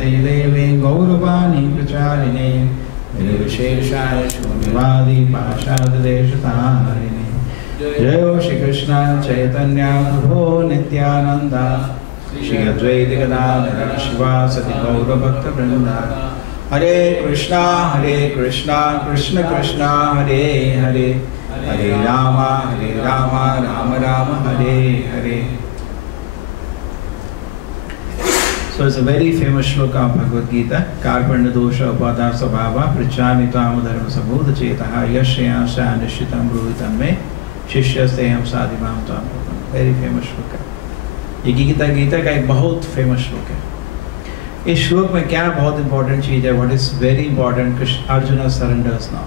देवी गौरवाणी प्रचारिणे निर्विशेषाय शून्यवादी पाशादेशतारिणे जय श्री कृष्ण चैतन्य प्रभो नित्यानंद श्री अद्वैत गदाधर शिवासदि गौर भक्त वृंदा हरे Krishna Krishna Krishna Hare Hare Hare Ram Ram Ram Hare Hare. So it's a very famous shloka of Bhagavad Gita. Karpanda dosha upadasa bhava prichami tvam dharma sabodha chetaha yashyasya anishitam bruhitam me शिष्यस्तेहम साधिमाम तम. Very famous श्लोक है ये. गीता का एक बहुत फेमस श्लोक है. इस श्लोक में क्या बहुत इंपॉर्टेंट चीज है? What is very important? Arjun surrenders now.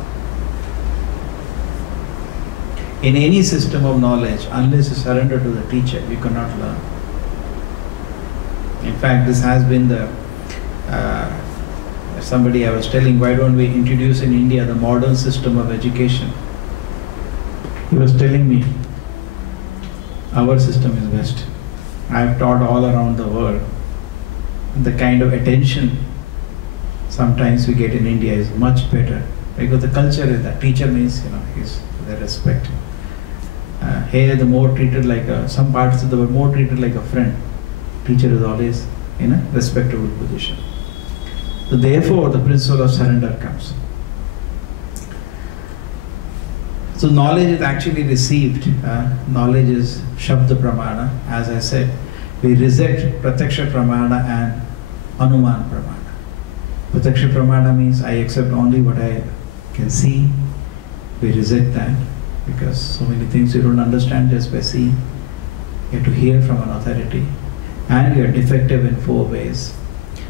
In any system of knowledge, unless you surrender to the teacher, you cannot learn. In fact, this has been the somebody I was telling, why don't we introduce in India the modern system of education? He was telling me, our system is best. I have taught all around the world. The kind of attention sometimes we get in India is much better because the culture is that teacher means, he's the respect. Here the more treated like some parts of the world more treated like a friend. Teacher is always in a respectable position. So therefore the principle of surrender comes. So knowledge is actually received. Knowledge is Shabda Pramana. As I said, we reject Pratyaksha Pramana and Anuman Pramana. Pratyaksha Pramana means I accept only what I can see. We reject that because so many things you don't understand just by seeing. You have to hear from an authority. And you are defective in 4 ways.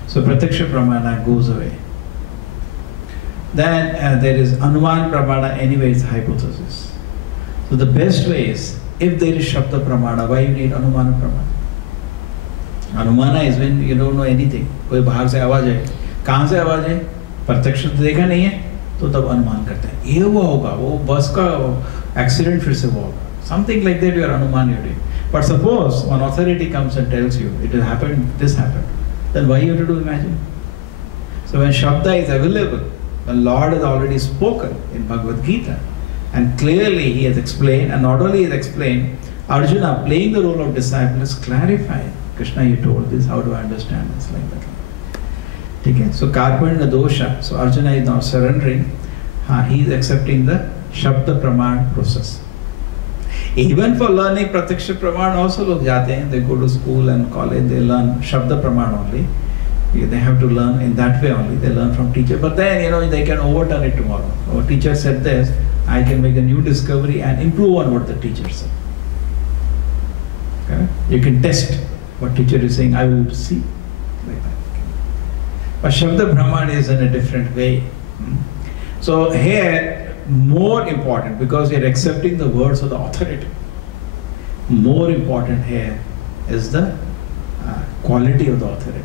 So Pratyaksha Pramana goes away. Then there is Anuman Pramana, anyway it's hypothesis. So the best way is, if there is Shabda Pramana, why you need Anumana Pramana? Anumana is when you don't know anything. कोई बाहर से आवाज है, कहाँ से आवाज है? प्रत्यक्ष तो देखा नहीं है, तो तब अनुमान करते हैं. ये हुआ होगा, वो बस का एक्सीडेंट फिर से हुआ होगा. Something like that you are Anuman you're doing. But suppose one authority comes and tells you, it has happened, this happened, then why you have to do imagine? So when Shabda is available, the Lord has already spoken in Bhagavad Gita, and clearly he has explained, and not only he has explained, Arjuna playing the role of disciple is clarifying. Krishna, you told this, how do I understand this? Like that. Okay? So Karpanda dosha, so Arjuna is now surrendering, he is accepting the Shabda Praman process. Even for learning Pratyaksha Praman also log jate hain, they go to school and college, they learn Shabda Praman only. They have to learn in that way only, they learn from teacher. But then, they can overturn it tomorrow. Our teacher said this, I can make a new discovery and improve on what the teacher said. Okay? You can test what teacher is saying, I will see. Like that. But Shabda Brahman is in a different way. So here, more important, because we are accepting the words of the authority, more important here is the quality of the authority.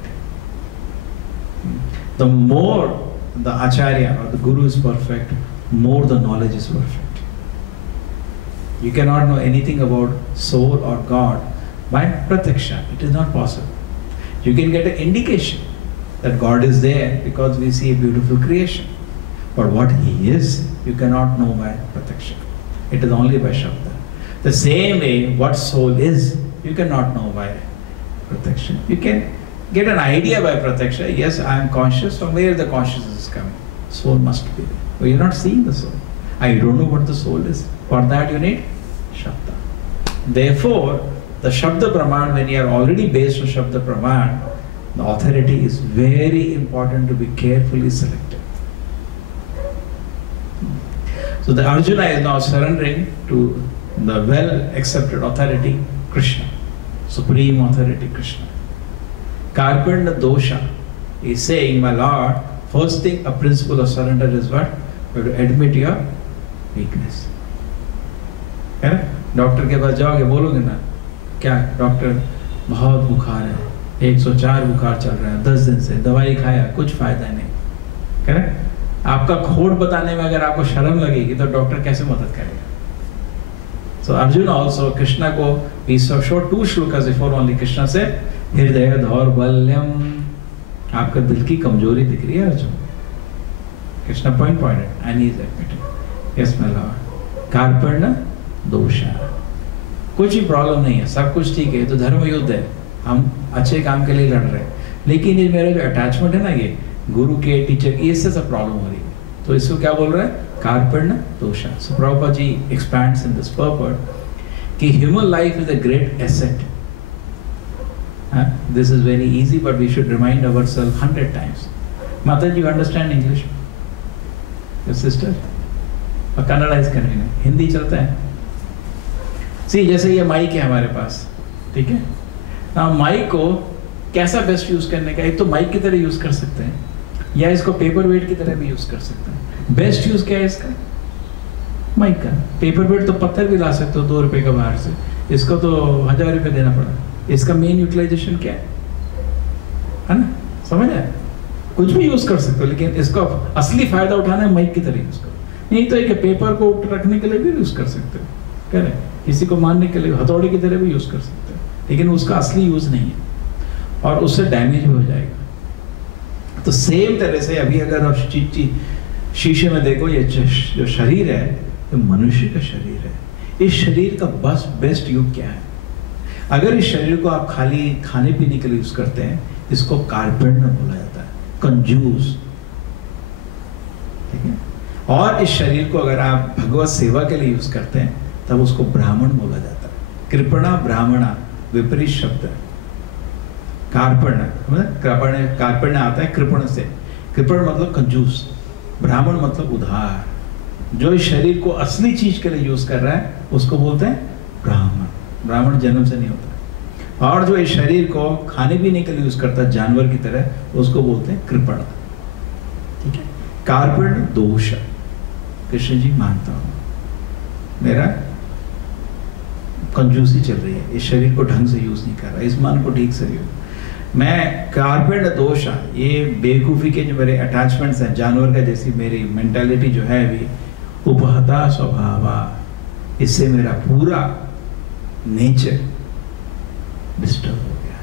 The more the Acharya or the Guru is perfect, more the knowledge is perfect. You cannot know anything about soul or God by Pratyaksha. It is not possible. You can get an indication that God is there because we see a beautiful creation. But what He is, you cannot know by Pratyaksha. It is only by Shabda. The same way, what soul is, you cannot know by Pratyaksha. You can get an idea by Pratyaksha. Yes, I am conscious. From where the consciousness is coming? Soul must be there. But you are not seeing the soul. I don't know what the soul is. For that you need Shabda. Therefore, the Shabda Praman, when you are already based on Shabda Praman, the authority is very important to be carefully selected. So the Arjuna is now surrendering to the well-accepted authority, Krishna, supreme authority, Krishna. Karpanda dosha is saying, my Lord, first thing, a principle of surrender is what? You have to admit your weakness. Doctor के पास जाओगे बोलोगे ना, क्या doctor बहुत बुखार है, 104 बुखार चल रहा है 10 दिन से, दवाई खाया कुछ फायदा नहीं. करेक्ट? आपका खोट बताने में अगर आपको शर्म लगेगी तो डॉक्टर कैसे मदद करेगा? So Arjuna also, Krishna we saw 2 shlokas before only. Krishna said, Hridaya Dhaurbalyam आपका दिल की कमजोरी दिख रही है Arjun. Krishna pointed and he is admitted, yes my lord, कार्पण्य दोषा, कुछ ही प्रॉब्लम नहीं है, सब कुछ ठीक है, तो धर्म युद्ध है, हम अच्छे काम के लिए लड़ रहे हैं, लेकिन ये मेरा जो अटैचमेंट है ना, ये गुरु के टीचर, इससे सब प्रॉब्लम हो रही है। तो इसको क्या बोल रहा है? कार्पण्य दोषा। सो Prabhupada ji expands in this पर्पट कि human life is a great asset. This is very easy, but we should remind ourselves 100 times. Mata ji, you understand English? Your sister? और कन्नड़ा is convenient. हिंदी चलता है? See, जैसे ये माइक है हमारे पास, ठीक है? now माइक को कैसा बेस्ट यूज करने का, एक तो माइक की तरह यूज कर सकते हैं, या इसको पेपर वेट की तरह भी यूज कर सकते हैं। बेस्ट यूज क्या है इसका? माइक का। पेपर वेट तो पत्थर भी ला सकते हो 2 रुपए का बाहर से, इसको तो 1000 रुपए देना पड़ा। इसका मेन यूटिलाइजेशन क्या है ना? समझ आए? कुछ भी यूज कर सकते हो, लेकिन इसको असली फायदा उठाना है माइक की तरह यूज करो। नहीं तो एक पेपर को रखने के लिए भी यूज कर सकते हो, कह रहे किसी को मारने के लिए हथौड़े की तरह भी यूज कर सकते हो, लेकिन उसका असली यूज नहीं है और उससे डैमेज भी हो जाएगा। तो सेम तरह से अभी अगर आप शीशे में देखो, ये जो शरीर है, ये मनुष्य का शरीर है। इस शरीर का बस बेस्ट युग क्या है? अगर इस शरीर को आप खाली खाने पीने के लिए यूज करते हैं, इसको कार्पेंटर बोला जाता है, कंजूस, ठीक है? और इस शरीर को अगर आप भगवत सेवा के लिए यूज करते हैं, तब उसको ब्राह्मण बोला जाता है। कृपणा ब्राह्मणा विपरीत शब्द है। कार्पण्य आता है कृपण से। कृपण मतलब कंजूस, ब्राह्मण मतलब उधार। जो इस शरीर को असली चीज के लिए यूज कर रहा है, उसको बोलते हैं ब्राह्मण। ब्राह्मण जन्म से नहीं होता। और जो इस शरीर को खाने पीने के लिए यूज करता है जानवर की तरह, उसको बोलते हैं कृपण, ठीक है? कार्पण्य दोष। कृष्ण जी, मानता हूं मेरा कंजूसी चल रही है, इस शरीर को ढंग से यूज नहीं कर रहा, इस मन को ठीक से यूज, मैं कार्पेंट दोष, ये बेवकूफ़ी के जो मेरे अटैचमेंट्स हैं जानवर का जैसी मेरी मेंटालिटी जो है अभी, उपहता स्वभाव, इससे मेरा पूरा नेचर डिस्टर्ब हो गया।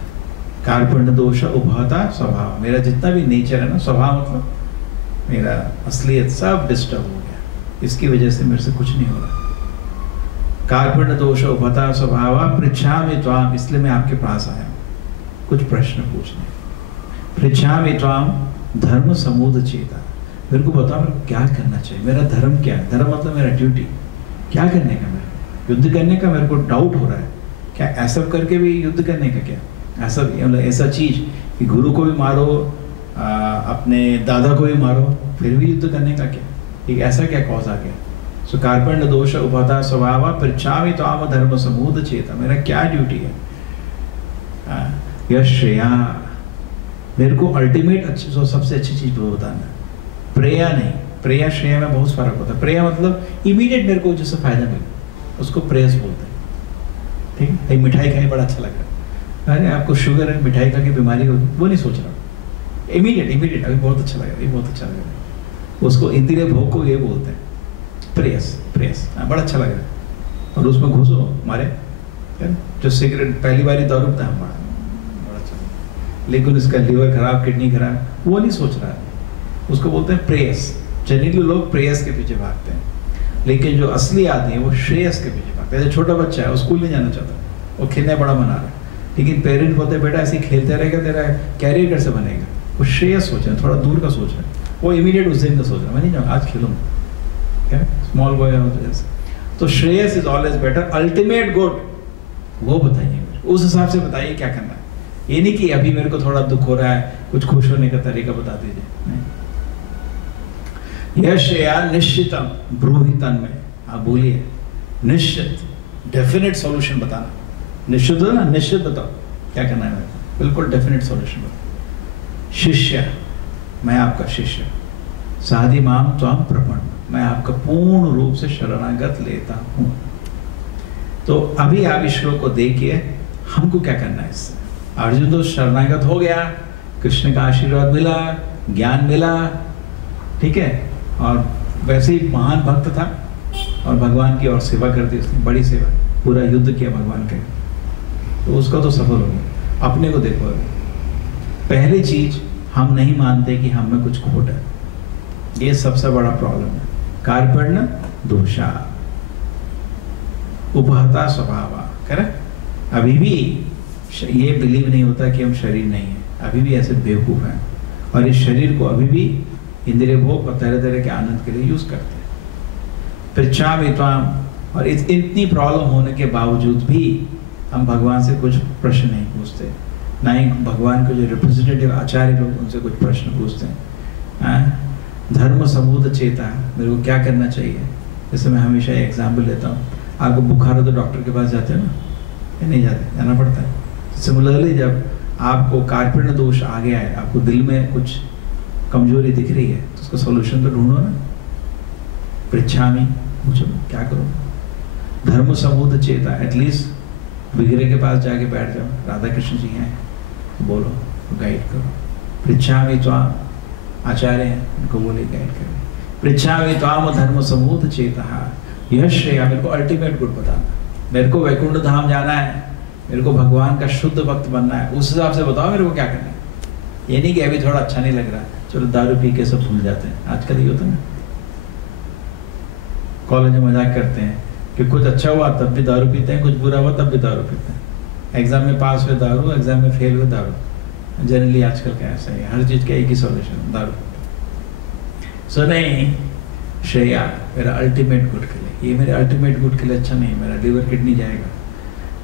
कार्पेंट दोष उपहता स्वभाव, मेरा जितना भी नेचर है ना, स्वभाव मतलब मेरा असलियत, सब डिस्टर्ब हो गया। इसकी वजह से मेरे से कुछ नहीं हो रहा। कार्पेंट दोष उपहता स्वभाव पृच्छामि त्वाम, इसलिए मैं आपके पास आया हूँ कुछ प्रश्न पूछने। पृच्छामि त्वाम धर्म समूद चेता, मेरे को बताओ मेरे को क्या करना चाहिए, मेरा धर्म क्या है? धर्म मतलब मेरा ड्यूटी, क्या करने का? मेरे को युद्ध करने का मेरे को डाउट हो रहा है, क्या ऐसा करके भी युद्ध करने का? क्या ऐसा मतलब ऐसा चीज कि गुरु को भी मारो, अपने दादा को भी मारो, फिर भी युद्ध करने का क्या? एक ऐसा क्या कॉज आ गया? सो कार्पेंट दोष उपहता स्वभाव पृच्छामि त्वाम धर्म समूद चेता, मेरा क्या ड्यूटी है? यश श्रेया, मेरे को अल्टीमेट अच्छी, जो सबसे अच्छी चीज वो बताना। प्रेया नहीं, प्रेया श्रेया में बहुत फर्क होता है। प्रेया मतलब इमीडिएट मेरे को जिससे फायदा मिले, उसको प्रेयस बोलते हैं, ठीक है? मिठाई खाई बड़ा अच्छा लग रहा है, अरे आपको शुगर है, मिठाई खा के बीमारी होगी, वो नहीं सोच रहा, इमीडिएट अभी बहुत अच्छा लग रहा है, बहुत अच्छा लग रहा है, उसको इंद्रिय भोग को ये बोलते हैं प्रेयस। बड़ा अच्छा लग रहा है, और उसमें घुसो मारे, जो सिगरेट पहली बार ही दारू पीता है बड़ा अच्छा, लेकिन उसका लीवर खराब, किडनी खराब, वो नहीं सोच रहा है, उसको बोलते हैं प्रेयस। जनरली लोग प्रेयस के पीछे भागते हैं, लेकिन जो असली आदमी है वो श्रेयस के पीछे भागता है। जैसे छोटा बच्चा है, वो स्कूल नहीं जाना चाहता, वो खेलने बड़ा मना रहा है, लेकिन पेरेंट बोलते हैं बेटा ऐसे खेलते रहेगा, तेरा कैरियर कैसे बनेगा? वो श्रेयस सोच रहे हैं, थोड़ा दूर का सोच रहे हैं, वो इमीडिएट उस दिन का सोच रहा है, मैं नहीं जाऊँगा, आज खेलूंगा, क्या स्मॉल बॉय है। तो Shreyas is always better, ultimate good वो बताइए, उस हिसाब से बताइए क्या करना है। ये नहीं कि अभी मेरे को थोड़ा दुख हो रहा है, कुछ खुश होने का तरीका बता दीजिए। यह श्रेया निश्चितम ब्रूहितन में, आप बोलिए निश्चित, डेफिनेट सॉल्यूशन बताना। निश्चित हो ना, निश्चित बताओ क्या करना है, बिल्कुल डेफिनेट सॉल्यूशन बताओ। शिष्य, मैं आपका शिष्य, साधि माम त्वाम प्रपन्न, मैं आपका पूर्ण रूप से शरणागत लेता हूं। तो अभी आप इस श्लोक को देखिए, हमको क्या करना है इससे। अर्जुन तो शरणागत हो गया, कृष्ण का आशीर्वाद मिला, ज्ञान मिला, ठीक है, और वैसे ही महान भक्त था और भगवान की और सेवा कर दी उसने, बड़ी सेवा, पूरा युद्ध किया भगवान के, तो उसका तो सफल हो गया। अपने को देखो, पहली चीज हम नहीं मानते कि हम में कुछ खोट है। ये सबसे बड़ा प्रॉब्लम है। कार्पण्य दोषा उपहता स्वभाव, करेक्ट। अभी भी ये बिलीव नहीं होता कि हम शरीर नहीं है, अभी भी ऐसे बेवकूफ हैं और इस शरीर को अभी भी इंद्रिय भोग और तरह तरह के आनंद के लिए यूज करते हैं। पृच्छामि त्वाम, और इतनी प्रॉब्लम होने के बावजूद भी हम भगवान से कुछ प्रश्न नहीं पूछते, ना ही भगवान के जो रिप्रेजेंटेटिव आचार्य लोग उनसे कुछ प्रश्न पूछते हैं। धर्म सबूत चेता, मेरे को क्या करना चाहिए? जैसे मैं हमेशा एग्जाम्पल लेता हूँ, आपको बुखार हो तो डॉक्टर के पास जाते हैं ना, या नहीं जाते? जाना पड़ता है। सिमिलरली जब आपको कार्पण्य दोष आ गया है, आपको दिल में कुछ कमजोरी दिख रही है, तो उसका सॉल्यूशन तो ढूंढो ना। पृच्छामि, पूछो क्या करो। धर्म सबूत चेता, एटलीस्ट बिगड़े के पास जाके बैठ जाओ, राधा कृष्ण जी हैं, तो बोलो, गाइड करो। पृच्छामि त्वाम, आचार्य हैं, उनको बोले गाइड करें। पृच्छामि त्वाम धर्म सबूत चेता यश श्रेया, मेरे को अल्टीमेट गुड बताना, मेरे को वैकुंठ धाम जाना है, मेरे को भगवान का शुद्ध भक्त बनना है, उस हिसाब से बताओ मेरे को क्या करना है। ये नहीं कि अभी थोड़ा अच्छा नहीं लग रहा है, चलो दारू पी के सब भूल जाते हैं। आजकल ये होता है ना, कॉलेज में मजाक करते हैं कि कुछ अच्छा हुआ तब भी दारू पीते हैं, कुछ बुरा हुआ तब भी दारू पीते हैं। एग्जाम में पास हुए दारू, एग्जाम में फेल हुए दारू। जनरली आजकल का ऐसा है, हर चीज का एक ही सॉल्यूशन, दारू। सो नहीं, श्रेया मेरा अल्टीमेट गुड के लिए, ये मेरे अल्टीमेट गुड के लिए अच्छा नहीं, मेरा लिवर किडनी जाएगा।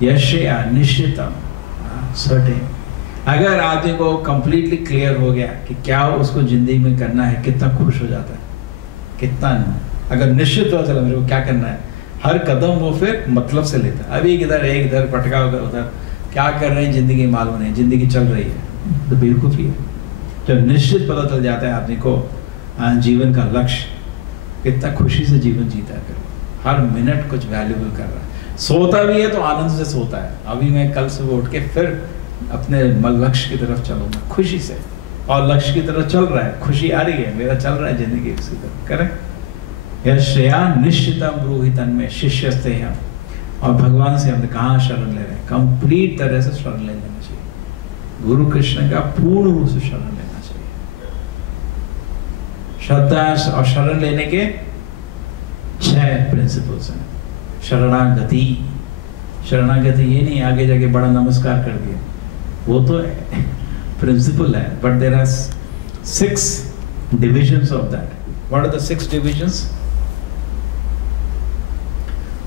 यश श्रेया निश्चितम, सर्टेन। अगर आदमी को कंप्लीटली क्लियर हो गया कि क्या उसको जिंदगी में करना है, कितना खुश हो जाता है, कितना अगर निश्चित हो चला मेरे को क्या करना है, हर कदम वो फिर मतलब से लेता है। अभी इधर एक इधर पटका उधर क्या कर रहे हैं जिंदगी मालूम नहीं, जिंदगी चल रही है, तो बेवकूफ़ी है। जब निश्चित पता चल जाता है आदमी को जीवन का लक्ष्य, कितना खुशी से जीवन जीता है, फिर हर मिनट कुछ वैल्यूबल कर रहा है। सोता भी है तो आनंद से सोता है, अभी मैं कल सुबह उठ के फिर अपने लक्ष्य की तरफ चलूंगा खुशी से, और लक्ष्य की तरफ चल रहा है, खुशी आ रही है, मेरा चल रहा है जिंदगी उसी तरफ। करेक्ट। यह श्रेया निश्चितम ब्रूहि तन्मे शिष्यस्ते हम, और भगवान से हम कहाँ शरण ले रहे हैं? कंप्लीट तरह से शरण ले लेना चाहिए, गुरु कृष्ण का पूर्ण रूप से शरण लेना चाहिए। श्रद्धा और शरण लेने के 6 प्रिंसिपल्स हैं। शरणागति, शरणागति ये नहीं आगे जाके बड़ा नमस्कार कर दिया, वो तो प्रिंसिपल है, but there are 6 divisions of that. What are the 6 divisions?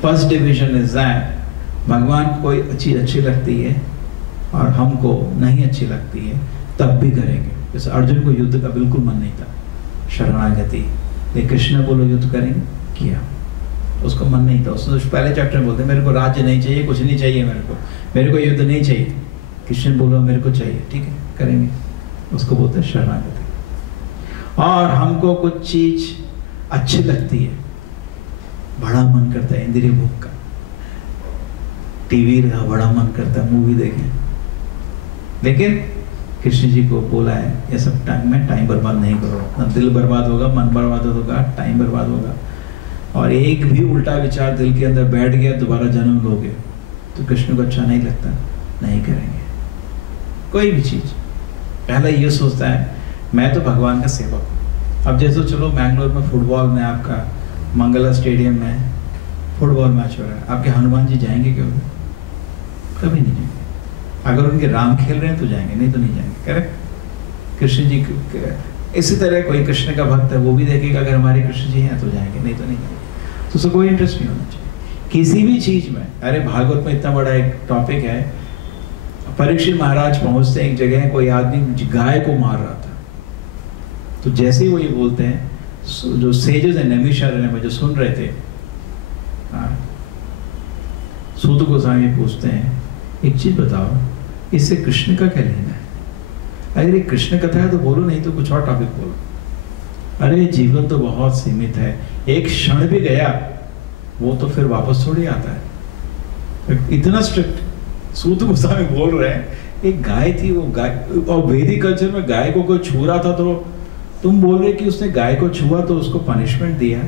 First division is that भगवान को कोई चीज अच्छी लगती है और हमको नहीं अच्छी लगती है, तब भी करेंगे। जैसे अर्जुन को युद्ध का बिल्कुल मन नहीं था, शरणागति, लेकिन कृष्ण बोलो युद्ध करेंगे, किया, उसको मन नहीं था। उसने पहले चैप्टर में बोलते मेरे को राज्य नहीं चाहिए, कुछ नहीं चाहिए, मेरे को युद्ध नहीं चाहिए। कृष्ण बोलो मेरे को चाहिए, ठीक है करेंगे, उसको बोलते हैं शरणागति। और हमको कुछ चीज अच्छी लगती है, बड़ा मन करता है इंद्रिय भोग का, टीवी का बड़ा मन करता है, मूवी देखें, लेकिन कृष्ण जी को बोला है ये सब टाइम में टाइम बर्बाद नहीं करो, ना दिल बर्बाद होगा, मन बर्बाद होगा, टाइम बर्बाद होगा, और एक भी उल्टा विचार दिल के अंदर बैठ गया दोबारा जन्म लोगे तो कृष्ण को अच्छा नहीं लगता, नहीं करेंगे कोई भी चीज। पहले ये सोचता है मैं तो भगवान का सेवक हूँ। अब जैसे चलो मैंगलोर में फुटबॉल में आपका मंगला स्टेडियम में फुटबॉल मैच हो रहा है, आपके हनुमान जी जाएंगे क्यों? कभी नहीं जाएंगे। अगर उनके राम खेल रहे हैं तो जाएंगे, नहीं तो नहीं जाएंगे। करेक्ट। कृष्ण जी इसी तरह कोई कृष्ण का भक्त है वो भी देखेगा अगर हमारे कृष्ण जी हैं तो जाएंगे, नहीं तो नहीं जाएंगे। तो उसको कोई इंटरेस्ट नहीं होना चाहिए किसी भी चीज में। अरे भागवत में इतना बड़ा एक टॉपिक है, परीक्षित महाराज पहुंचते हैं एक जगह, कोई आदमी गाय को मार रहा था, तो जैसे ही वो ये बोलते हैं, जो सेजेस है नैमिषारण्य में जो सुन रहे थे, सूत गोस्वामी पूछते हैं एक चीज बताओ, इससे कृष्ण का क्या लेना है? अगर ये कृष्ण कथा है तो बोलो, नहीं तो कुछ और टॉपिक बोलो। अरे जीवन तो बहुत सीमित है, एक क्षण भी गया वो तो फिर वापस थोड़ी आता है। इतना स्ट्रिक्ट सूत गोस्वामी बोल रहे हैं, एक गाय थी, वो गाय, और वैदिक कल्चर में गाय को कोई छू रहा था तो तुम बोल रहे कि उसने गाय को छुआ तो उसको पनिशमेंट दिया।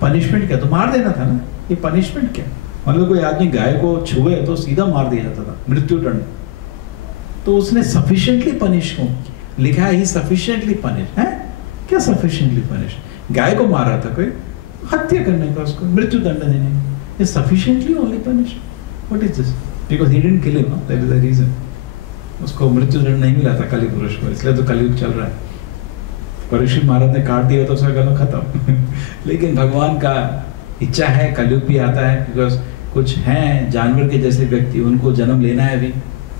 पनिशमेंट क्या? तो मार देना था ना, ये पनिशमेंट क्या? मतलब कोई आदमी गाय को छुए तो सीधा मार दिया जाता था, मृत्यु दंड। तो उसने सफिशिएंटली पनिश क्यों? लिखा है ही सफिशिएंटली पनिश है। क्या सफिशिएंटली पनिश? गाय को मारा था कोई, हत्या करने का, उसको मृत्यु दंड देने का, ये sufficiently only punish? What is this? Because he didn't kill him, that is the reason. उसको मृत्यु दंड नहीं मिला था कलि पुरुष को, इसलिए तो कलयुग चल रहा है। परीक्षित महाराज ने काट दिया तो उसका गला खत्म। लेकिन भगवान का इच्छा है कलयुग भी आता है, बिकॉज कुछ हैं जानवर के जैसे व्यक्ति, उनको जन्म लेना है अभी,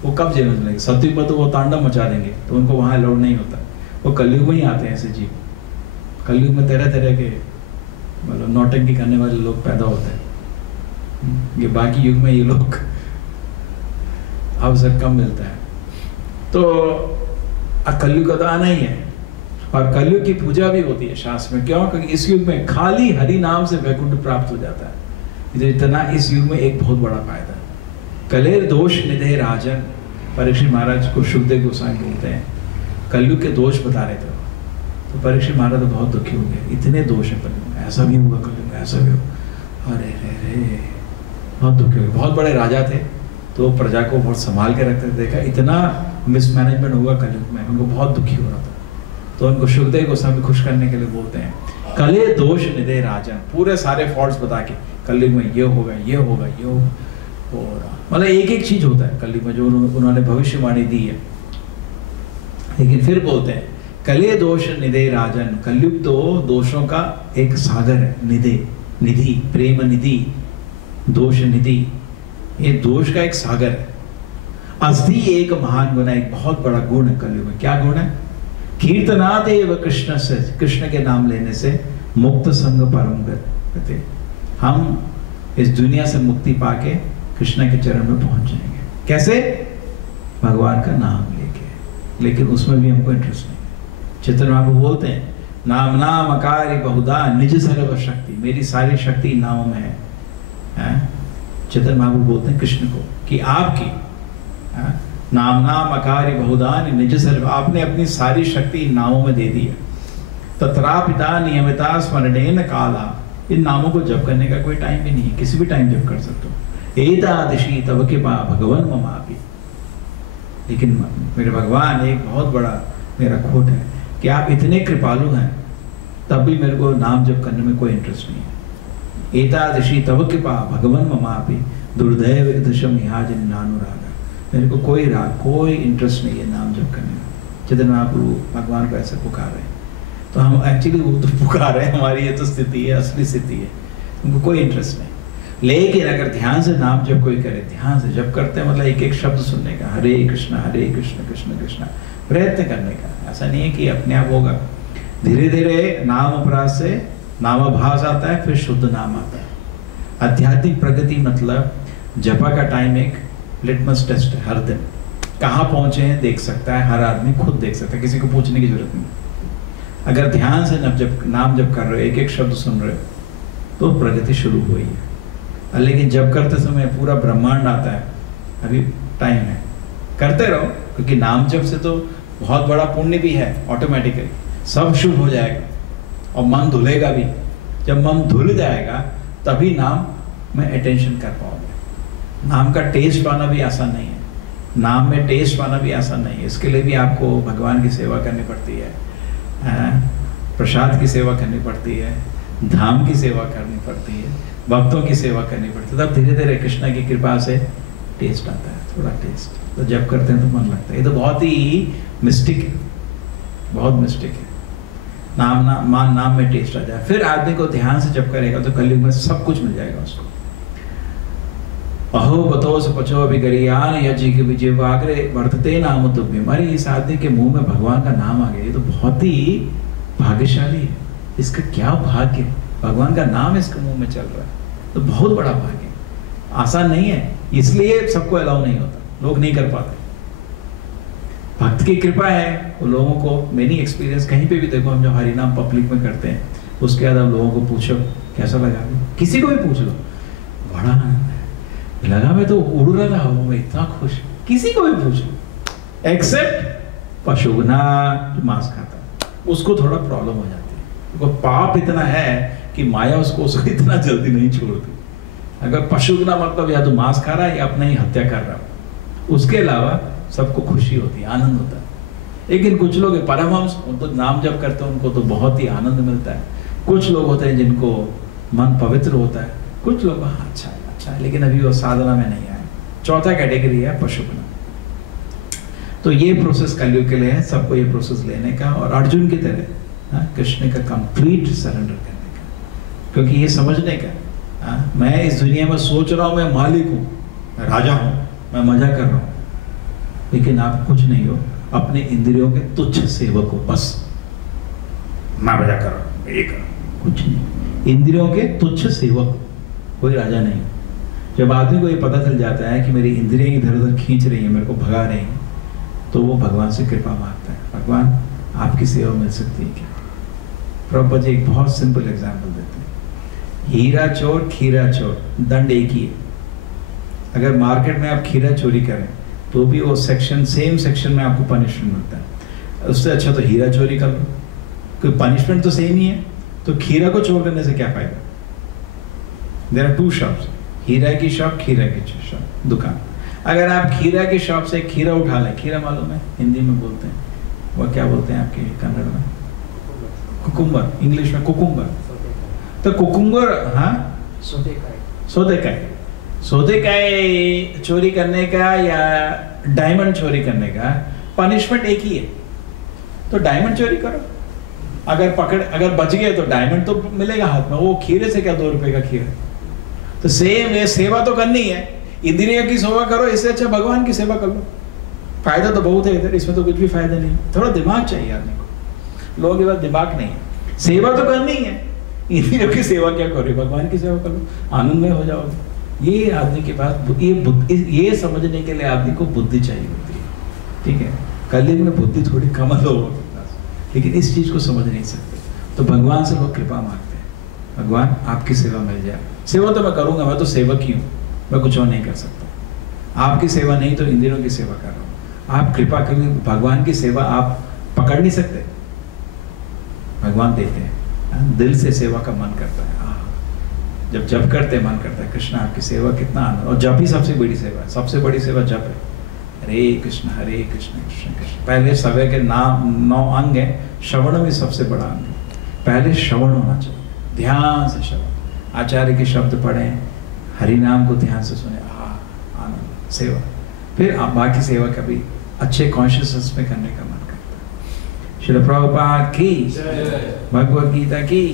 वो कब जन्म लेंगे? सतयुग में तो वो तांडव मचा देंगे, तो उनको वहाँ अलाउड नहीं होता, वो कलयुग में ही आते हैं ऐसे जीव। कलयुग में तरह तरह के मतलब नौटंकी करने वाले लोग पैदा होते हैं, ये बाकी युग में ये लोग अवसर कम मिलता है। तो कलयुग का तो आना ही है, और कलयुग की पूजा भी होती है शास्त्र में। क्यों? क्योंकि इस युग में खाली हरि नाम से वैकुंठ प्राप्त हो जाता है। इतना इस युग में एक बहुत बड़ा फायदा है। कलेर दोष निधे राजन, परीक्षित महाराज को सुखदेव गोस्वामी बोलते हैं, कलयुग के दोष बता रहे थे। तो परीक्षित महाराज तो बहुत दुखी हो गए, इतने दोष है कलयुग में, ऐसा भी होगा कलयुग में, ऐसा भी होगा, अरे रे रे, बहुत दुखी हो गए। बहुत बड़े राजा थे, तो प्रजा को बहुत संभाल के रखते थे, देखा इतना मिसमैनेजमेंट होगा कलयुग में, उनको बहुत दुखी हो रहा था। तो उनको सुखदेव गोस्वामी खुश करने के लिए बोलते हैं, कले दोष निधे राजन, पूरे सारे फॉल्ट्स बता के कलयुग में ये होगा, ये होगा, ये होगा, मतलब एक एक चीज होता है कलयुग में जो उन्होंने भविष्यवाणी दी है। लेकिन फिर बोलते हैं कले दोष निधे राजन, कलयुग तो दोषों का एक सागर है, निधे निधि, प्रेम निधि, दोष निधि, ये दोष का एक सागर है। अस्थि एक महान गुण है, एक बहुत बड़ा गुण है कलयुग में। क्या गुण है? कीर्तनाद एव कृष्ण से, कृष्ण के नाम लेने से मुक्त संग परम गति, हम इस दुनिया से मुक्ति पाके कृष्ण के चरण में पहुंच जाएंगे। कैसे? भगवान का नाम लेके। लेकिन उसमें भी हमको इंटरेस्ट नहीं है। चैतन्य महाप्रभु बोलते हैं, नाम नाम अकारी बहुधा निज सर्व शक्ति, मेरी सारी शक्ति नामों में है। चैतन्य महाप्रभु बोलते हैं कृष्ण को कि आपकी नाम नाम अकारी बहुदान निज सर्व, आपने अपनी सारी शक्ति इन नामों में दे दी है। तत्रा पिता नियमिता स्मरणेन काला, इन नामों को जप करने का कोई टाइम भी नहीं है, किसी भी टाइम जप कर सकते हो। एतादृशी तव कृपा भगवन ममापि, लेकिन मेरे भगवान एक बहुत बड़ा मेरा खोट है कि आप इतने कृपालु हैं, तब भी मेरे को नाम जप करने में कोई इंटरेस्ट नहीं है। एतादृशी तव कृपा भगवन ममापि दुर्दैव दशम याजन नानुरागा, मेरे को कोई राग, कोई इंटरेस्ट नहीं है नाम जप करने में। चैतन्य महाप्रभु भगवान को ऐसे पुकार रहे हैं, तो हम एक्चुअली वो तो पुकार रहे हैं, हमारी ये तो स्थिति है, असली स्थिति है, उनको कोई इंटरेस्ट नहीं। लेकिन अगर ध्यान से नाम जप कोई करे, ध्यान से जप करते हैं, मतलब एक एक शब्द सुनने का, हरे कृष्णा कृष्ण कृष्णा, प्रयत्न करने का। ऐसा नहीं है कि अपने आप होगा, धीरे धीरे नाम अपराध से नामाभास आता है, फिर शुद्ध नाम आता है। आध्यात्मिक प्रगति मतलब जपा का टाइम एक लिटमस टेस्ट है, हर दिन कहाँ पहुंचे हैं देख सकता है, हर आदमी खुद देख सकता है, किसी को पूछने की जरूरत नहीं। अगर ध्यान से नाम जप कर रहे हो, एक एक शब्द सुन रहे हो, तो प्रगति शुरू हुई है। लेकिन जब करते समय पूरा ब्रह्मांड आता है, अभी टाइम है, करते रहो, क्योंकि नाम जप से तो बहुत बड़ा पुण्य भी है, ऑटोमेटिकली सब शुभ हो जाएगा और मन धुलेगा भी। जब मन धुल जाएगा तभी नाम में अटेंशन कर पाओगे। नाम का टेस्ट पाना भी आसान नहीं है, नाम में टेस्ट पाना भी आसान नहीं है। इसके लिए भी आपको भगवान की सेवा करनी पड़ती है, प्रसाद की सेवा करनी पड़ती है, धाम की सेवा करनी पड़ती है, भक्तों की सेवा करनी पड़ती है, तब धीरे धीरे कृष्ण की कृपा से टेस्ट आता है, थोड़ा टेस्ट। तो जब करते हैं तो मन लगता है। ये तो बहुत ही मिस्टिक है, बहुत मिस्टिक है। नाम में टेस्ट आ जाए, फिर आदमी को ध्यान से जब करेगा तो कलयुग में सब कुछ मिल जाएगा उसको। अहो बतोस पचो अभिगरियान यज्ञ के विजय वाग्रे वर्तते नाम तुभ्यम। अरे इस आदमी के मुंह में भगवान का नाम आ गया, ये तो बहुत ही भाग्यशाली है। इसका क्या भाग्य, भगवान का नाम इसके मुंह में चल रहा है, तो बहुत बड़ा भाग्य। आसान नहीं है, इसलिए सबको अलाउ नहीं होता, लोग नहीं कर पाते। भक्त की कृपा है, वो लोगों को, मेनी एक्सपीरियंस, कहीं पे भी देखो, हम जो हरि नाम पब्लिक में करते हैं, उसके बाद हम लोगों को पूछो कैसा लगा, किसी को भी पूछ लो, बड़ा आनंद है, लगा मैं तो उड़ रहा था, मैं इतना खुश, किसी को भी पूछ लो, एक्सेप्ट पशुगना जो मांस खाता, उसको थोड़ा प्रॉब्लम हो जाती है, क्योंकि पाप इतना है कि माया उसको इतना जल्दी नहीं छोड़ती। अगर पशुगना मतलब या तो मांस खा रहा है या अपना ही हत्या कर रहा है, उसके अलावा सबको खुशी होती है, आनंद होता है। लेकिन कुछ लोग परमहंस तो नाम जप करते हैं, उनको तो बहुत ही आनंद मिलता है। कुछ लोग होते हैं जिनको मन पवित्र होता है, कुछ लोग हाँ अच्छा है, लेकिन अभी वो साधना में नहीं आए। चौथा कैटेगरी है पशुपन। तो ये प्रोसेस कलयुग के लिए है, सबको ये प्रोसेस लेने का, और अर्जुन की तरह कृष्ण का कंप्लीट सरेंडर करने का, क्योंकि ये समझने का मैं इस दुनिया में सोच रहा हूँ मैं मालिक हूँ, मैं राजा हूँ, मैं मजा कर रहा हूँ, लेकिन आप कुछ नहीं हो, अपने इंद्रियों के तुच्छ सेवक हो। बस मैं मजा कर रहा हूँ, ये कर रहा हूँ, कुछ नहीं। इंद्रियों के तुच्छ सेवक, कोई राजा नहीं। जब आदमी को ये पता चल जाता है कि मेरी इंद्रियां इधर उधर खींच रही हैं, मेरे को भगा रही हैं, तो वो भगवान से कृपा मांगता है, भगवान आपकी सेवा मिल सकती है क्या? प्रभुपाद जी एक बहुत सिंपल एग्जांपल देते हैं, हीरा चोर खीरा चोर, दंड एक ही है। अगर मार्केट में आप खीरा चोरी करें तो भी वो सेक्शन, सेम सेक्शन में आपको पनिशमेंट मिलता है। उससे अच्छा तो हीरा चोरी कर लो, क्योंकि पनिशमेंट तो सेम ही है, तो खीरा को चोर करने से क्या फायदा? देयर आर टू शॉप्स, हीरा की शॉप, खीरा की शॉप, दुकान। अगर आप खीरा की शॉप से खीरा उठा लें, खीरा मालूम है हिंदी में बोलते हैं, वो क्या बोलते हैं आपके कन्नड़ में? कुकुम्बर, इंग्लिश में कुकुम्बर। तो कुकुम्बर, हाँ सौदेकाई चोरी करने का या डायमंड चोरी करने का पनिशमेंट एक ही है, तो डायमंड चोरी करो। अगर बच गए तो डायमंड तो मिलेगा हाथ में, वो खीरे से क्या 2 रुपए का खीरा। तो सेम है, सेवा तो करनी है, इंद्रियों की सेवा करो, इससे अच्छा भगवान की सेवा कर लो। फायदा तो बहुत है इधर, इसमें तो कुछ भी फायदा नहीं। थोड़ा दिमाग चाहिए आदमी को, लोगों के पास दिमाग नहीं है। सेवा तो करनी है, इंद्रियों की सेवा क्या करो, भगवान की सेवा करो, आनंदमय हो जाओगे। ये आदमी के पास ये समझने के लिए आदमी को बुद्धि चाहिए होती है, ठीक है। कलयुग में बुद्धि थोड़ी कम है लोगों के पास, लेकिन इस चीज को समझ नहीं सकते, तो भगवान से लोग कृपा मांगते हैं, भगवान आपकी सेवा मिल जाए। सेवा तो मैं करूंगा, मैं तो सेवक ही हूँ, मैं कुछ और नहीं कर सकता। आपकी सेवा नहीं तो इंद्रियों की सेवा कर रहा हूँ, आप कृपा करिए। भगवान की सेवा आप पकड़ नहीं सकते, भगवान देते हैं, दिल से सेवा का मन करता है। जब जप करते मन करता है कृष्ण आपकी सेवा कितना आनंद। और जप ही सबसे बड़ी सेवा है, सबसे बड़ी सेवा जप है। हरे कृष्ण कृष्ण कृष्ण। पहले सवे के नाम 9 अंग है, श्रवण भी सबसे बड़ा अंग है। पहले श्रवण होना चाहिए, ध्यान से श्रवण, आचार्य के शब्द पढ़ें, हरि नाम को ध्यान से सुने, आनंद सेवा। फिर आप बाकी सेवा कभी अच्छे कॉन्शियसनेस में करने का मन करता है। श्रील प्रभुपाद की, भगवद गीता की।